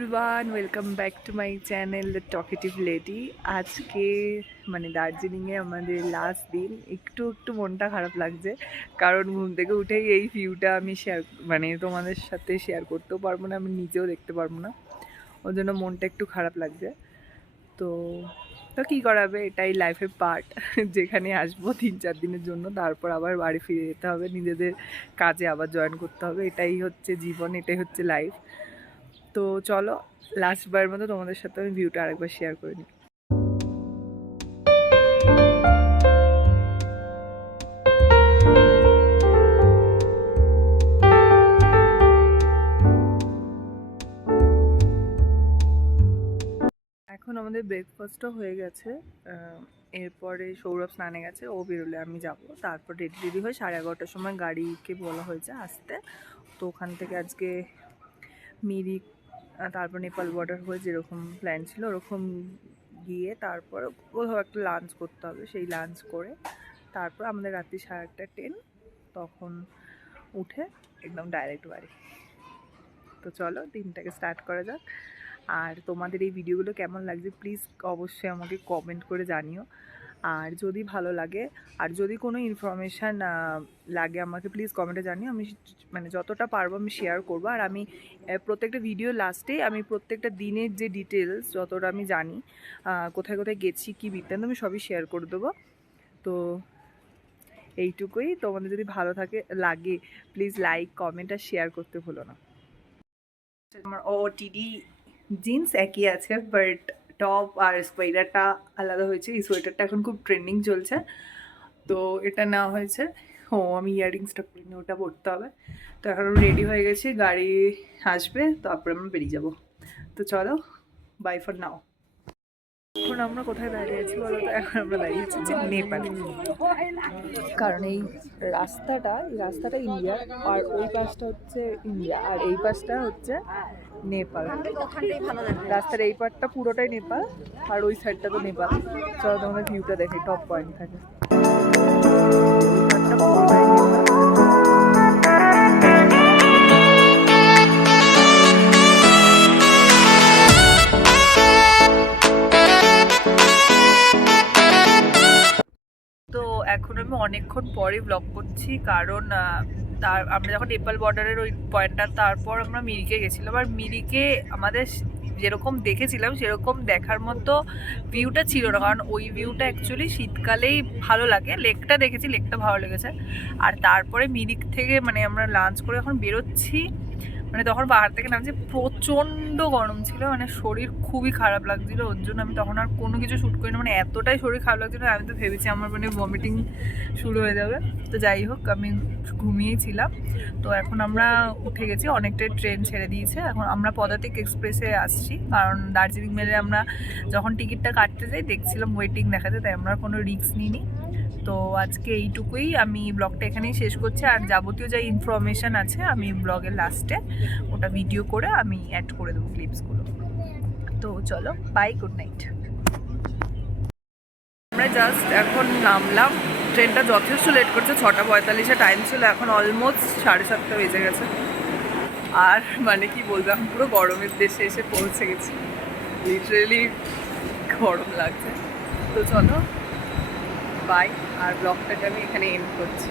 Everyone, welcome back to my channel the talkative lady. আজকে দার্জিলিংয়ে আমাদের লাস্ট দিন। একটু একটু মনটা খারাপ লাগছে, কারণ ঘুম থেকে উঠেই এই ভিউটা আমি তোমাদের সাথে শেয়ার করতেও পারবো না, আমি নিজেও দেখতে পারবো না। ওর জন্য মনটা একটু খারাপ লাগছে। তো তো কী করাবে, এটাই লাইফের পার্ট। যেখানে আসবো 3-4 দিনের জন্য, তারপর আবার বাড়ি ফিরে যেতে হবে, নিজেদের কাজে আবার জয়েন করতে হবে। এটাই হচ্ছে জীবন, এটাই হচ্ছে লাইফ। তো চলো, লাস্টবার মতো তোমাদের সাথে আমি ভিউটা আরেকবার শেয়ার করে নিই। এখন আমাদের ব্রেকফাস্টও হয়ে গেছে। এরপরে সৌরভ স্নানে গেছে, ও বেরোলে আমি যাব। তারপর রেডি হয়ে 11:30টার সময় গাড়িকে বলা হয়েছে আসতে। তো ওখান থেকে আজকে মিরিক, তারপর নেপাল বর্ডার হয়ে যেরকম প্ল্যান ছিল ওরকম গিয়ে তারপর কোথাও একটা লাঞ্চ করতে হবে। সেই লাঞ্চ করে তারপর আমাদের রাত্রি 8:30 ট্রেন, তখন উঠে একদম ডাইরেক্ট বাড়ি। তো চলো দিনটাকে স্টার্ট করা যাক। আর তোমাদের এই ভিডিওগুলো কেমন লাগছে প্লিজ অবশ্যই আমাকে কমেন্ট করে জানিও। আর যদি ভালো লাগে, আর যদি কোনো ইনফরমেশান লাগে আমাকে প্লিজ কমেন্টে জানিও। আমি যতটা পারবো আমি শেয়ার করবো। আর আমি প্রত্যেকটা ভিডিও লাস্টে আমি প্রত্যেকটা দিনের যে ডিটেলস যতটা আমি জানি, কোথায় কোথায় গেছি কী বৃত্তান্ত, আমি সবই শেয়ার করে দেবো। তো এইটুকুই। তোমাদের যদি ভালো লাগে প্লিজ লাইক, কমেন্ট আর শেয়ার করতে ভুলো না। আমার টিডি জিন্স একই আছে, বাট টপ আর সোয়েটারটা আলাদা হয়েছে। এই সোয়েটারটা এখন খুব ট্রেন্ডিং চলছে, তো এটা নেওয়া হয়েছে। আমি ইয়াররিংসটা পরিনি, ওটা পরতে হবে। তো এখন রেডি হয়ে গেছি, গাড়ি আসবে তারপরে আমরা বেরিয়ে যাব। তো চলো, বাই ফর নাও। এখন আমরা কোথায় দাঁড়িয়ে আছি বলো তো? এখন আমরা দাঁড়িয়ে আছি যে নেপালে, কারণ এই রাস্তাটা ইন্ডিয়ার, আর ওই পাশটা হচ্ছে ইন্ডিয়া, আর এই পাশটা হচ্ছে নেপাল। রাস্তার এই পাশটা পুরোটাই নেপাল, আর ওই সাইডটা তো নেপাল। চলো তোমাদের ভিউটা দেখে, টপ পয়েন্ট থাকে। তো এখন আমি অনেকক্ষণ পরে ব্লগ করছি, কারণ আমরা যখন নেপাল বর্ডারের ওই পয়েন্টটা, তারপর আমরা মিরিকে গেছিলাম। আর মিরিকে আমাদের যেরকম দেখেছিলাম সেরকম দেখার মতো ভিউটা ছিল না, কারণ ওই ভিউটা অ্যাকচুয়ালি শীতকালেই ভালো লাগে। লেকটা দেখেছি, লেকটা ভালো লেগেছে। আর তারপরে মিরিক থেকে আমরা লাঞ্চ করে এখন বেরোচ্ছি, তখন পাহাড় থেকে নামছি, প্রচণ্ড গরম ছিল, শরীর খুবই খারাপ লাগছিল। ওর জন্য আমি তখন আর কোনো কিছু শ্যুট করি না, এতটাই শরীর খারাপ লাগছিল, আমি তো ভেবেছি আমার ভমিটিং শুরু হয়ে যাবে। তো যাই হোক, আমি ঘুমিয়েছিলাম। তো এখন আমরা উঠে গেছি, অনেকটাই ট্রেন ছেড়ে দিয়েছে। এখন আমরা পদাতিক এক্সপ্রেসে আসছি, কারণ দার্জিলিং মেলে আমরা যখন টিকিটটা কাটতে যাই দেখছিলাম ওয়েটিং দেখাতে, তাই আমরা কোনো রিস্ক নিইনি। তো আজকে এইটুকুই, আমি ব্লগটা এখানেই শেষ করছি। আর যাবতীয় যা ইনফরমেশান আছে আমি ব্লগের লাস্টে ওটা ভিডিও করে আমি অ্যাড করে দেবো ক্লিপসগুলো। তো চলো, বাই, গুড নাইট। আমরা জাস্ট এখন নামলাম, ট্রেনটা যথেষ্ট লেট করছে, 6:45 টাইম ছিল, এখন অলমোস্ট 7:30 বেজে গেছে। আর কি বলবো, এখন পুরো গরমের দেশে এসে পৌঁছে গেছি, লিটারেলি গরম লাগছে। তো চলো, বাই। আর ব্লগটাকে আমি এখানে এন্ড করছি।